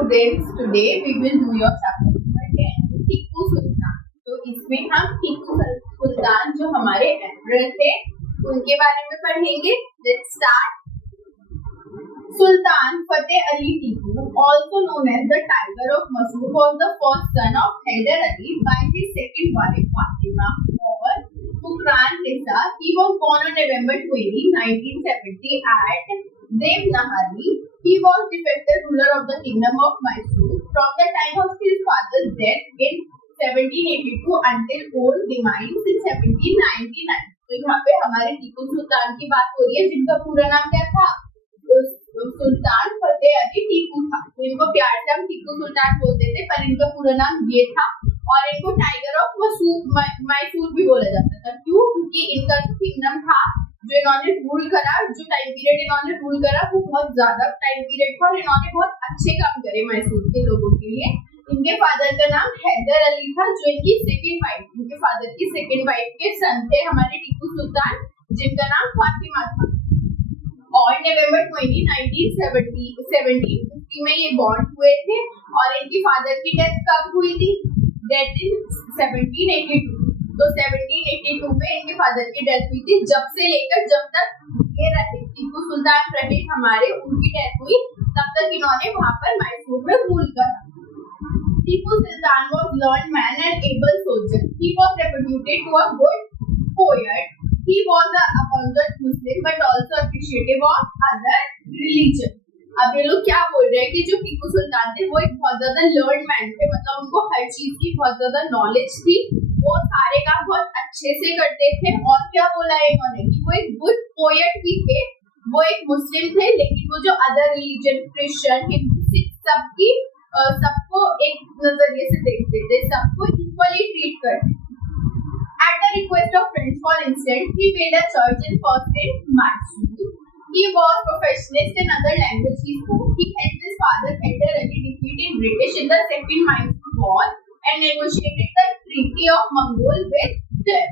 students, today we will do your chapter number 10, Tipu Sultan. तो इसमें हम टीपू सुल्तान जो हमारे एम्परर थे उनके बारे में पढ़ेंगे। Let's start. Sultan Fateh Ali Tipu, also known as the Tiger of Mysore, was the first son of Hyder Ali by his second wife Fatima or Fukran Nisa. He was born on November 20, 1970 at Devnahari. He was de facto ruler of the kingdom of Mysore from the time of his father's death in 1782 until old demise in 1799. तो यहाँ पे हमारे टीपू सुल्तान की बात हो रही है, जिनका पूरा नाम क्या था? सुल्तान फतेह अली टीपू था। तो इनको प्यार से हम टीपू सुल्तान बोलते थे, पर इनका पूरा नाम ये था। और इनको टाइगर ऑफ मैसूर भी बोला जाता था। क्यों? क्योंकि इनका जो किंगडम था, जो इन्होंने रूल करा, जो टाइम पीरियड इन्होंने रूल करा, वो बहुत ज्यादा टाइम पीरियड था और इन्होंने बहुत अच्छे काम करे मैसूर के लोगों के लिए। इनके फादर का नाम हैदर अली था, जो इनकी सेकंड वाइफ, इनके फादर की सेकंड वाइफ के सन थे हमारे टीपू सुल्तान, जिनका नाम फातिमा था। और नवंबर 20, 1950 में ये बॉर्न हुए थे और इनकी फादर की डेथ कब हुई थी? Death in 1782। तो 1782 में इनके फादर की डेथ हुई थी। जब से लेकर जब तक ये रहे टीपू सुल्तान रहे हमारे, उनकी डेथ हुई, तब तक इन्होंने वहां पर मैसूर में रूल करा। Tipu Sultan was learned man and able soldier. He was reputed to a good poet. He was a convert Muslim but also appreciative of other religion. अब ये लोग क्या बोल रहे हैं कि जो टीपू सुल्तान थे वो एक बहुत ज्यादा लर्न मैन थे, मतलब उनको हर चीज की बहुत ज्यादा नॉलेज थी, वो सारे काम बहुत अच्छे से करते थे। और क्या बोला है इन्होंने कि वो एक गुड पोएट भी थे, वो एक मुस्लिम थे, लेकिन वो जो other religion Christian Hindu Sikh सबको एक नजरिए से देखते थे, सबको इक्वली ट्रीट करते। At the request of friends, for instance, he built a church in first in Mysore. He was professionist in other languages he spoke. He helped his father Hyder Ali defeat British in the Second Mysore War and negotiated the Treaty of Mongol with them.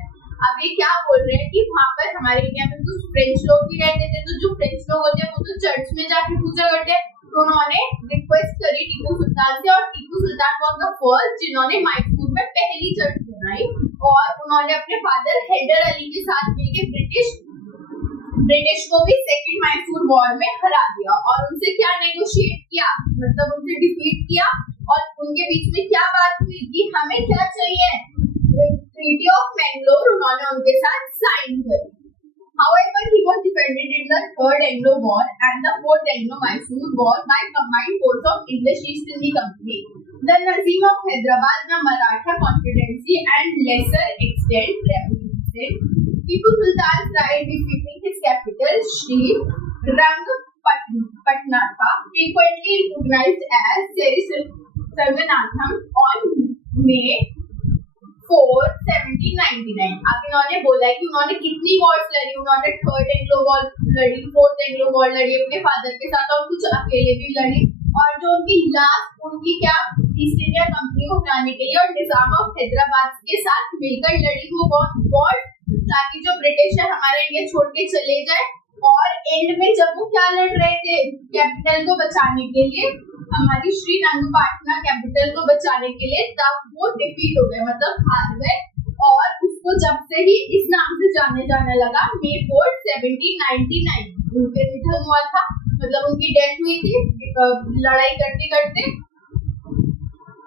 अब ये क्या बोल रहे हैं कि वहाँ पर हमारे इंडिया में कुछ फ्रेंच लोग भी रहते थे, तो जो फ्रेंच लोग होते हैं वो तो चर्च में जाके पूजा करते हैं। तो उन्होंने रिक्वेस्ट करी टीपू सुल्तान से, और Tipu Sultan was the first जिन्होंने मैसूर में पहली चर्च बनाई। और उन्होंने अपने फादर हैदर अली के साथ मिलकर ब्रिटिश को भी सेकंड मैसूर वॉर में हरा दिया और उनसे क्या नेगोशिएट किया, मतलब उनसे डिफीट किया। और उनके बीच में क्या बात हुई कि हमें क्या चाहिए, ट्रीटी ऑफ मैंगलोर उन्होंने उनके साथ साइन करी। However, he was defended in the Third Anglo War and the Fourth Anglo-Mysore War by combined force of English East India Company, the Nazim of Hyderabad, the Maratha Confederacy, and lesser extent revolution. Tipu Sultan tried defeating his capital, Sri Rangapatnam, frequently recognized as Sarvanatham, on May 4, 1799। अब इन्होंने बोला है कि उन्होंने कितनी Wars लड़ी, उन्होंने third Anglo war लड़ी, फोर्थ एंग्लो वॉर लड़ी अपने फादर के साथ, और कुछ अकेले भी लड़ी। और जो उनकी लास्ट, उनकी क्या, ईस्ट इंडिया कंपनी को हटाने के लिए और निजाम ऑफ हैदराबाद के साथ मिलकर लड़ी वो वॉर, ताकि जो ब्रिटिश है हमारा इंडिया छोड़ के चले जाए। और एंड में जब वो क्या लड़ रहे थे कैपिटल को बचाने के लिए, हमारी श्री रंगपाटना कैपिटल को बचाने के लिए, तब वो डिफीट हो गए, मतलब हार गए। और उसको जब से ही इस नाम से जाने लगा, May 4, 1799 उनके निधन हुआ था, मतलब उनकी डेथ हुई थी लड़ाई करते करते।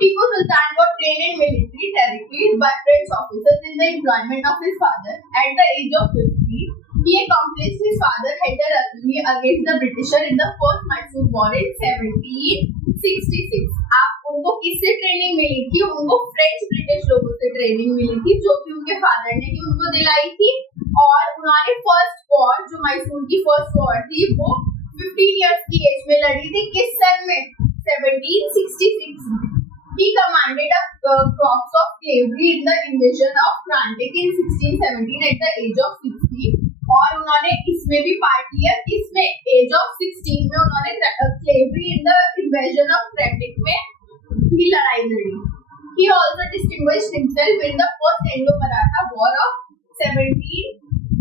Tipu Sultan was trained in military territories by French officers in the employment of his father. At the age of 15, he accomplished his father Hyder Ali against the Britisher in the First Mysore War in 1766. आप उनको किससे training मिली थी? उनको French British लोगों से training मिली थी, जो कि उनके फादर ने भी उनको दिलाई थी। और उन्होंने फर्स्ट वॉर, जो मैसूर की फर्स्ट वॉर थी, वो 15 इयर्स की एज में लड़ी थी। किस सन में? 1766 में। He commanded a corps of cavalry in the invasion of Carnatic in 1617 at the age of 16। और उन्होंने इसमें भी पार्ट लिया, किसमें? एज ऑफ 16 में उन्होंने cavalry in the invasion of Carnatic में भी लड़ाई लड़ी। He also distinguished himself in the First Anglo-Maratha War of 17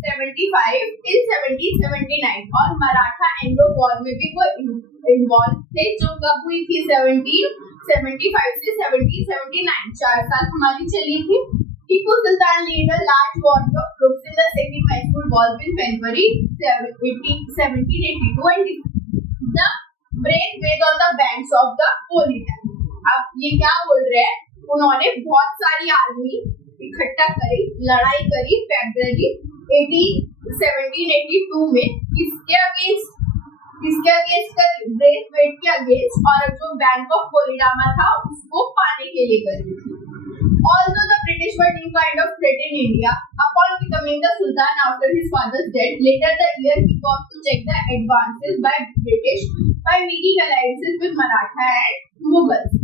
1775 till 1779 और मराठा एंग्लो वॉर में भी वो इन्वॉल्व थे, जो कब हुई थी 1775 से 1779, 4 साल हमारी चली थी। Tipu Sultan led a large body of troops in the second Mysore War in February 1782 and the break made on the banks of the Koli Dam। अब ये क्या बोल रहे हैं, उन्होंने बहुत सारी आर्मी इकट्ठा करी, लड़ाई करी फरवरी 1782 में किसके अगेंस्ट करी, ब्रेथवेट के अगेंस्ट, और जो बैंक ऑफ कोलिडामा था उसको पाने के लिए करी थी। Although the British were new kind of threat in India, upon becoming the Sultan after his father's death, later the year he got to check the advances by British by making alliances with Maratha and Mughals।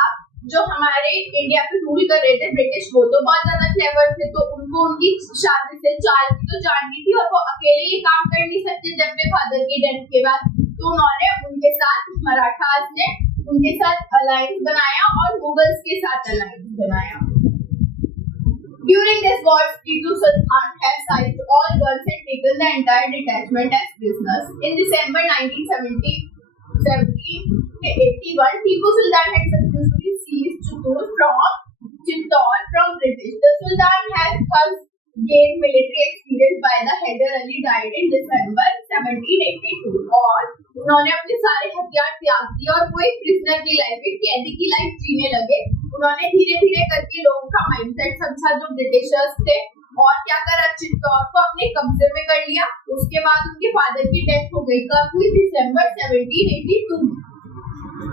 अब जो हमारे India पे rule कर रहे थे British, वो तो बहुत ज्यादा क्लेवर थे, तो उनको उनकी शादी से चाल की तो जाननी थी, और वो अकेले ये काम कर नहीं सकते जब अपने फादर की डेथ के बाद, तो उन्होंने उनके साथ मराठास ने उनके साथ अलायंस बनाया और मुगल्स के साथ अलायंस बनाया। During this war, Tipu Sultan has seized all guns and taken the entire detachment as prisoners. In December 1781, Tipu Sultan had successfully seized Chittor from British. The Sultan has thus gained military experience by the Hyder Ali died in December 1782 और उन्होंने अपने सारे हथियार त्याग दिए और वो एक प्रिजनर की लाइफ, एक कैदी की लाइफ जीने लगे। उन्होंने धीरे धीरे करके लोगों का माइंडसेट समझा जो ब्रिटिशर्स थे, और क्या करा, चित्तौड़ को अपने कब्जे में कर लिया। उसके बाद उनके फादर की डेथ हो गई, कब हुई, दिसंबर 1782।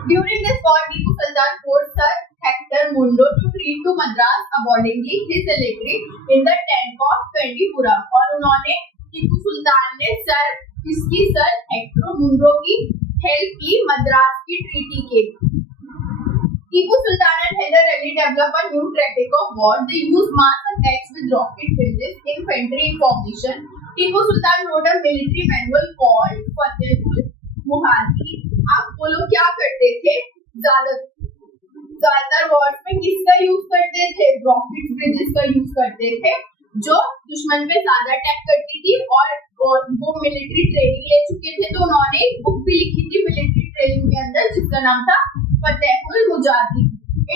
During this war, Tipu Sultan forced Sir Hector Munro to retreat to Madras, abandoning his electorate in the tank of Kandipuram। और उन्होंने टीपू सुल्तान ने सर हेक्टर मुंड्रो की हेल्प की मद्रास की ट्रीटी के लिए। Tipu Sultan and Hyder Ali developed a new tactic of war. They used mass attacks with rocket bridges, infantry in formation. Tipu Sultan wrote a military manual called Fatehpur Muhadi। अब वो लोग क्या करते थे, ज्यादातर war में किसका use करते थे, रॉकेट ब्रिजेस का यूज करते थे, जो दुश्मन पे ज्यादा अटैक करती थी, और वो मिलिट्री ट्रेनिंग ले चुके थे, तो उन्होंने एक बुक भी लिखी थी मिलिट्री ट्रेनिंग के अंदर जिसका नाम था Fatehpur Mujahidi,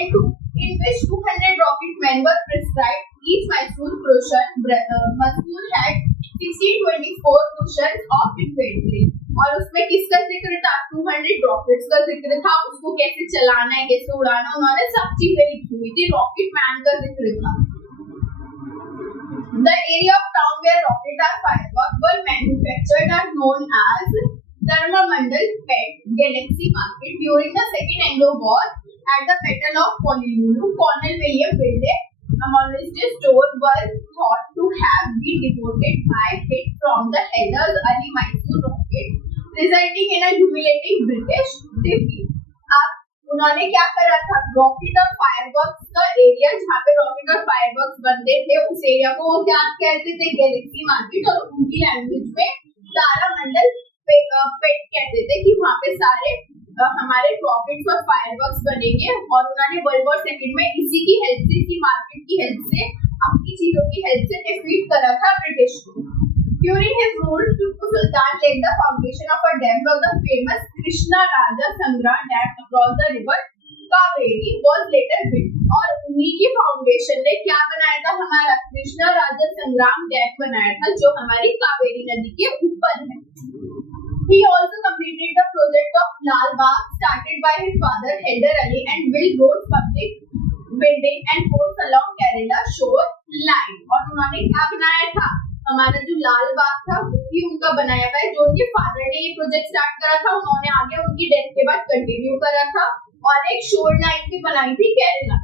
in which 200 rocket men were prescribed. Each Mysore Prussian Mysore had 1624 cushions of infantry। और उसमें किसका जिक्र था, 200 रॉकेट्स का जिक्र था, उसको कैसे चलाना है, कैसे उड़ाना, उन्होंने सब चीजें लिखी हुई थी, रॉकेट मैन का जिक्र था। The area of town where rockets are fireworks were manufactured are known as Dharmamandal Pet Galaxy Market। During the Second Anglo-War, at the Battle of Polilulu, Colonel William built a monstrous store were thought to have been devoted by hit from the Hyder Ali Mysore rocket, resulting in a humiliating British defeat। अब उन्होंने क्या करा था, rocket और fireworks का area जहाँ पे rocket और फायरवर्क्स बनते थे उस एरिया को वो क्या कहते थे, गैलेक्सी मार्केट, और उनकी लैंग्वेज में तारामंडल पेट कहते थे कि वहाँ पे सारे हमारे रॉकेट्स और फायरवर्क्स बनेंगे। और उन्होंने वर्ल्ड वॉर सेकंड में इसी की हेल्प से, इसी मार्केट की हेल्प से, अपनी चीजों की हेल्प से डिफीट करा था ब्रिटिश को। During his rule, Tipu Sultan laid the foundation of a dam from the famous Krishna Raja Sangram Dam across the river Kaveri was later built। और उन्हीं की फाउंडेशन ने क्या बनाया था, हमारा कृष्णा राजा संग्राम डैम बनाया था, जो हमारी कावेरी नदी के ऊपर है। He also completed the project of Lal Bagh started by his father Hyder Ali and built roads, public building and ports along Kerala shore line। और उन्होंने क्या बनाया था, हमारा जो लाल बाग था वो भी उनका बनाया हुआ है, जो उनके फादर ने ये प्रोजेक्ट स्टार्ट करा था, उन्होंने आगे उनकी डेथ के बाद कंटिन्यू करा था, और एक शोर लाइन भी बनाई थी Kerala.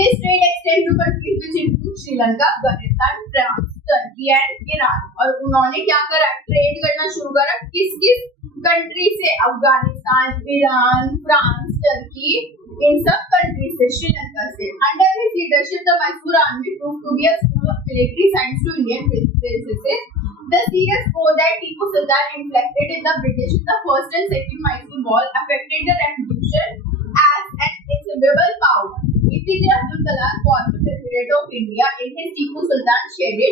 His trade extended to countries which include Sri Lanka, Afghanistan, France, Turkey and Iran. और उन्होंने क्या करा, ट्रेड करना शुरू करा किस कंट्री से, अफगानिस्तान, ईरान, फ्रांस, टर्की, इन सब कंट्री से, श्रीलंका से। Under his leadership, the Mysore army proved to be a school of military science to Indian princesses। The serious blow that Tipu Sultan inflicted in the British in the first and second Mysore War affected the reputation as an invincible power। APJ Abdul Kalam, former President of India, in his Tipu Sultan shed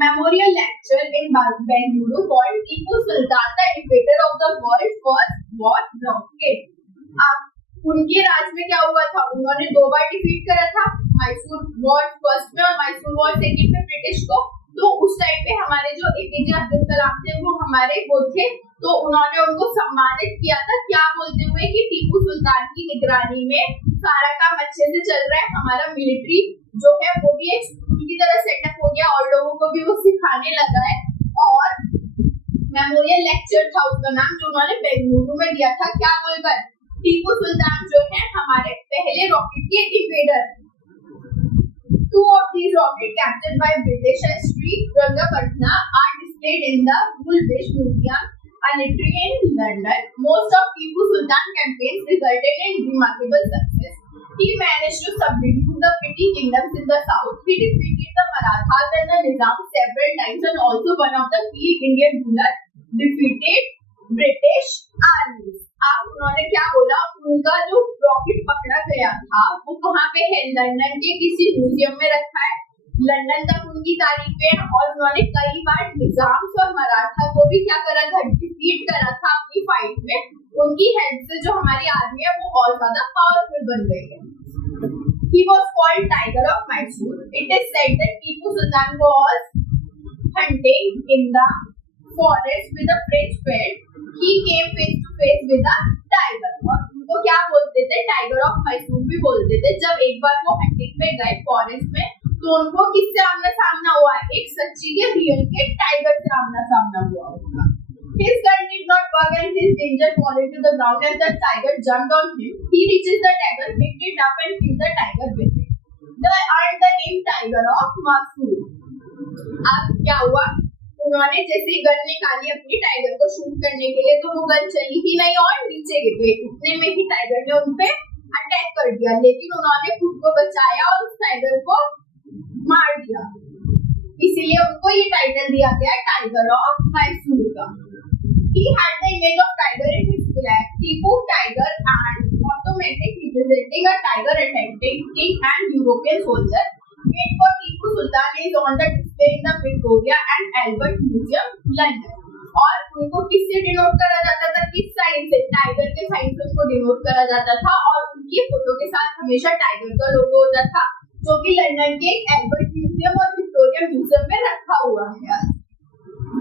memorial lecture in Bengaluru called Tipu Sultan, the invader of the world, first was rocket. अब उनके राज में क्या हुआ था, उन्होंने 2 बार defeat करा था, Mysore war first में और मैसूर वॉर सेकंड में ब्रिटिश को। तो उस टाइम पे हमारे जो एपीजे अब्दुल कलाम थे वो हमारे वो थे, तो उन्होंने उनको सम्मानित किया था, क्या बोलते हुए कि टीपू सुल्तान की निगरानी में सारा काम अच्छे से चल रहा है, हमारा मिलिट्री जो है वो भी एक स्कूल की तरह सेटअप हो गया और लोगों को भी वो सिखाने लगा है। और मेमोरियल लेक्चर था उसका नाम, जो उन्होंने बेंगलुरु में दिया था, क्या बोलकर, टीपू सुल्तान जो है हमारे पहले रॉकेट के invader. 2 of these rockets captured by British at Srirangapatna are displayed in the Woolwich Museum, Allittry in London. Most of Tipu Sultan campaigns resulted in remarkable success. He managed to subdue the petty kingdoms in the south. He defeated the Marathas and the Nizam several times, and also one of the key Indian rulers defeated British armies. अब उन्होंने क्या बोला, उनका जो rocket पकड़ा गया था वो कहाँ पे है, लंदन के किसी म्यूजियम में रखा है, लंदन तक उनकी तारीफ है। और उन्होंने कई बार निजाम और मराठा को भी क्या करा था, डिफीट करा था अपनी फाइट में। उनकी हेल्प से जो हमारी आर्मी है वो और ज्यादा पावरफुल बन गई है। He was called Tiger of Mysore. It is said that Tipu Sultan was hunting in the forest with a French pet. He came face to face with a tiger. और उनको क्या बोलते थे, टाइगर ऑफ मैसूर भी बोलते थे। जब एक बार वो हंटिंग में गए फॉरेस्ट में, तो उनको किससे आमना सामना हुआ, एक सच्ची के रियल के टाइगर से आमना सामना हुआ उनका। His gun did not work and his danger falling to the ground as the tiger jumped on him. He reaches the tiger, picked it up and killed the tiger with it. They earned the name Tiger of Mysore. अब क्या हुआ, उन्होंने जैसे gun निकाली अपनी tiger को shoot करने के लिए, तो वो गन चली ही नहीं और नीचे गिर गई। उतने में ही टाइगर ने उनपे अटैक कर दिया, लेकिन उन्होंने खुद को बचाया और उस टाइगर को मार दिया। इसीलिए उनको ये टाइटल दिया गया टाइगर ऑफ मैसूर का। He had the image of tiger in his flag, Tipu tiger and automatic representing a tiger attacking king and European soldier. Made for Tipu Sultan is on the display in the Victoria and Albert Museum, London. और उनको किससे denote करा जाता था, किस sign से, tiger के sign से उनको डिनोट करा जाता था। और उनकी फोटो के साथ हमेशा टाइगर का लोगो होता था, जो कि लंदन के एल्बर्ट म्यूजियम और विक्टोरिया म्यूजियम में रखा हुआ है।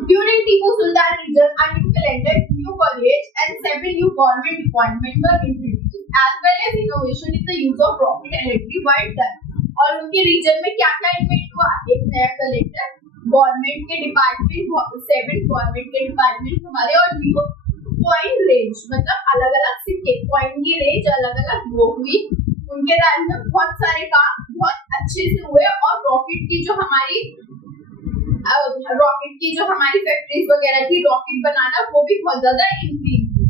During Tipu Sultan reign, a new calendar, new college, and 7 new government appointments were introduced, as well as innovation in the use of rocket electric were done. और उनके reason में क्या क्या इन्वेंट हुआ, एक नया कलेक्टर, गवर्नमेंट के department, 7 government के डिपार्टमेंट हमारे, और न्यू कॉइन रेंज, मतलब अलग अलग सिक्के, कॉइन की रेंज अलग अलग वो हुई। उनके राज में बहुत सारे काम बहुत अच्छे से हुए, और रॉकेट की जो हमारी फैक्ट्रीज वगैरह थी रॉकेट बनाना, वो भी बहुत ज्यादा इंक्रीज हुई।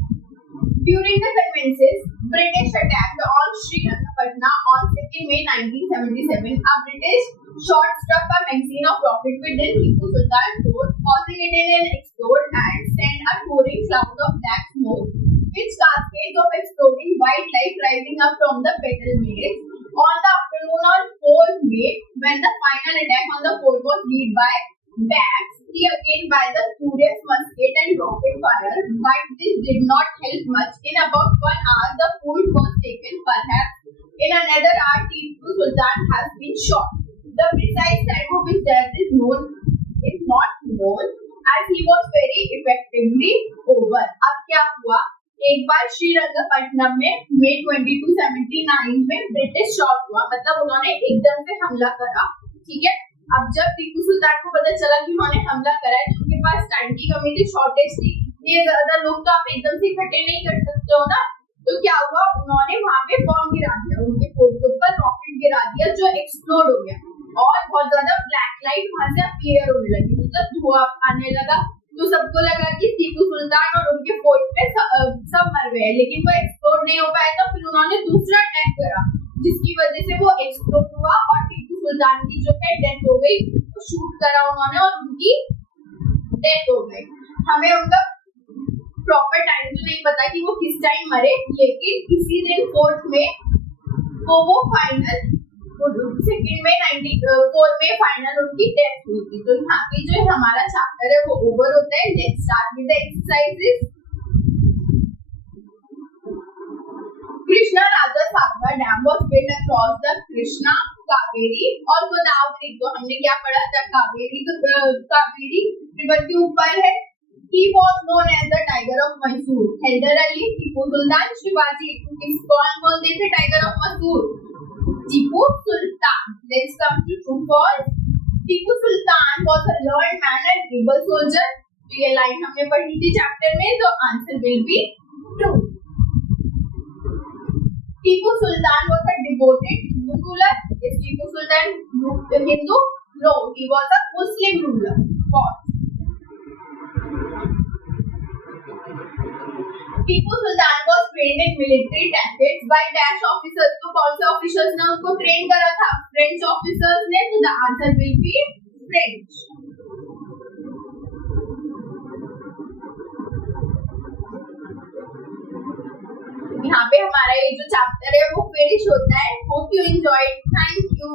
During the conferences, British attacked on Srirangapatna on 2 May 1977. A British shot struck a magazine of rocket within Tipu Sultan's fort, causing it to explode and send a towering cloud of black smoke, which cascades of exploding white light rising up from the petrol maze. On the afternoon of 4 May, when the final attack on the fort was led by Bags, he again by the furious musket and rocket fire, but this did not help much. In about 1 hour, the fort was taken. Perhaps in another hour, Tipu Sultan has been shot. The precise time of his death is not known, as he was very effectively over. अब क्या हुआ, एक बार श्रीरंगपट्टनम में मई 2279 में British shot हुआ, मतलब उन्होंने एकदम से हमला करा, ठीक है। अब जब टीपू सुल्तान को पता चला कि उन्होंने हमला करा है, तो उनके पास टाइम की कमी थी, शॉर्टेज थी, ये ज्यादा लोग तो आप एकदम से इकट्ठे नहीं कर सकते हो ना। तो क्या हुआ, उन्होंने वहां पे बॉम्ब गिरा दिया, उनके फोर्ट के ऊपर रॉकेट गिरा दिया, जो एक्सप्लोड हो गया, और बहुत ज्यादा ब्लैक लाइट वहां से अपीयर होने लगी, मतलब धुआं आने लगा। तो सबको लगा कि टीपू सुल्तान और उनके फोर्ट पे सब मर गए, लेकिन वो एक्सप्लोड नहीं हो पाया। तो फिर उन्होंने दूसरा अटैक करा, जिसकी वजह से वो एक्सप्लोड हुआ और टीपू सुल्तान की जो है डेथ हो गई। तो शूट करा उन्होंने और उनकी डेथ हो गई। हमें उनका प्रॉपर टाइम तो नहीं पता कि वो किस टाइम मरे, लेकिन इसी दिन 4 में वो फाइनल सेकंड में 94 में फाइनल उनकी डेथ हुई थी। तो यहाँ पे जो हमारा चैप्टर है वो ओवर होता है। Let's start with the exercises. Krishna Raja Sagar dam was built across the Krishna, Kaveri और गोदावरी। तो हमने क्या पढ़ा था, कावेरी रिवर के ऊपर है। He was known as the Tiger of Mysore. Haider Ali, Tipu Sultan, Shivaji. कौन बोलते थे tiger of Mysore? Tipu Sultan. Let's come to true false. Tipu Sultan was a learned man and able soldier. तो ये लाइन हमने पढ़ी थी चैप्टर में, तो answer will be true. Tipu Sultan was a devoted Hindu ruler. Is Tipu Sultan Hindu? No, he was a Muslim ruler. False. Tipu Sultan was trained in military tactics by dash officers. तो कौन से ऑफिसर्स ने उसको ट्रेन करा था? फ्रेंच ऑफिसर्स ने। तो the answer will be French. यहाँ पे हमारा ये जो चैप्टर है वो फिनिश होता है। Hope you enjoyed. Thank you.